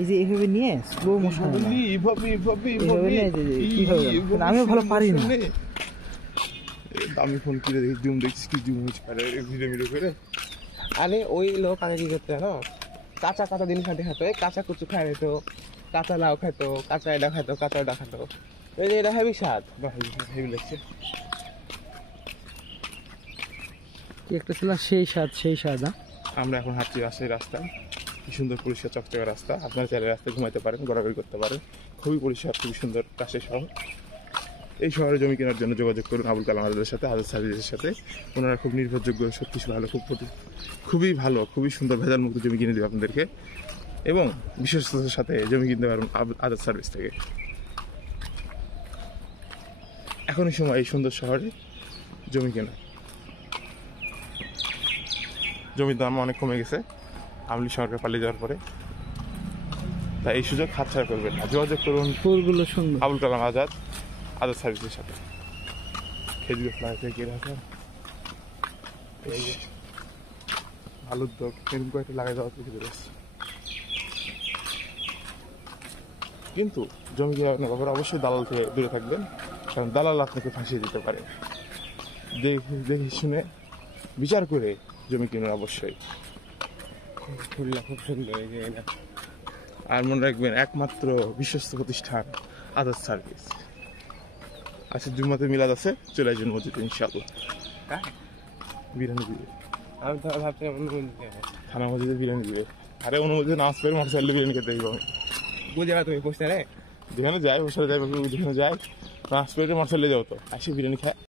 এই যে এইভাবে নিয়ে স্লো মোশন আমিও ভালো পারি না। দামি ফোন কিনে দেখি জুম দেখছি কি জুম হচ্ছে ভিডিও ভিডিও করে। আরে ওই লোক আগে কি করতে জানো, কাঁচা কাঁচা জিনিস দেখাতো, কাঁচা কুচু খাই নিত, কাঁচা লাউ খাইতো, কাঁচা এটা খাইতো, কাঁচা এটা খাইতো। এই যে এটা হেভি স্বাদ, হেভি লাগছে। কি একটা ছিল সেই স্বাদ, সেই স্বাদ। আমরা এখন হাঁটছি রাজশাহী রাস্তায়, কি সুন্দর পরিষ্কার চকচকে রাস্তা। আপনারা চাইলে রাস্তায় ঘুমাইতে পারেন, ঘোরাঘুরি করতে পারেন, খুবই পরিষ্কার, খুবই সুন্দর রাজশাহী শহর। এই শহরে জমি কেনার জন্য যোগাযোগ করুন আবুল কালাম আজাদের সাথে, আজাদ সার্ভিসের সাথে। ওনারা খুব নির্ভরযোগ্য, সত্যি ভালো, খুবই ভালো, খুবই সুন্দর ভেজাল মুক্ত জমি কিনে দেবে আপনাদেরকে, এবং বিশেষতার সাথে জমি কিনতে পারবেন আজাদ সার্ভিস থেকে। এখনই সময় এই সুন্দর শহরে জমি কেনা। জমির দাম অনেক কমে গেছে আওয়ামী লীগ সরকার পালিয়ে যাওয়ার পরে, তাই এই সুযোগ হাতছাড়া করবেন না। যোগাযোগ করুন ফুলগুলো সুন্দর আবুল কালাম আজাদ সার্ভিসের সাথে। খেজুর ফ্লাই থেকে ভালো উদ্যোগ, এরকম কয়েকটা লাগাই দেওয়া থেকে বেরোচ্ছে। কিন্তু জমি কেনার ব্যাপারে অবশ্যই দালাল থেকে দূরে থাকবেন, কারণ দালাল আপনাকে ফাঁসিয়ে দিতে পারে। দেখে শুনে বিচার করে জমি কিনুন অবশ্যই। ফুলটা খুব সুন্দর। এই যে এটা, আর মনে রাখবেন একমাত্র বিশ্বস্ত প্রতিষ্ঠান আজাদ সার্ভিস। আচ্ছা, জুম্মাতে মিলাদ আছে, চলে আসবেন মসজিদে ইনশাআল্লাহ। বিরিয়ানি দিবে, আমি তো ভাবছি থানা মসজিদে বিরিয়ানি দিবে। আরে অনুমতি নামাজ পড়ে মোটর সাইকেলে বিরিয়ানি খেতে দিব আমি। বুঝে তুমি পোস্টারে যেখানে যাই ওর সাথে যাই, যেখানে যাই নামাজ পড়ে মোটর সাইকেলে যাবো, তো আসে বিরিয়ানি খায়।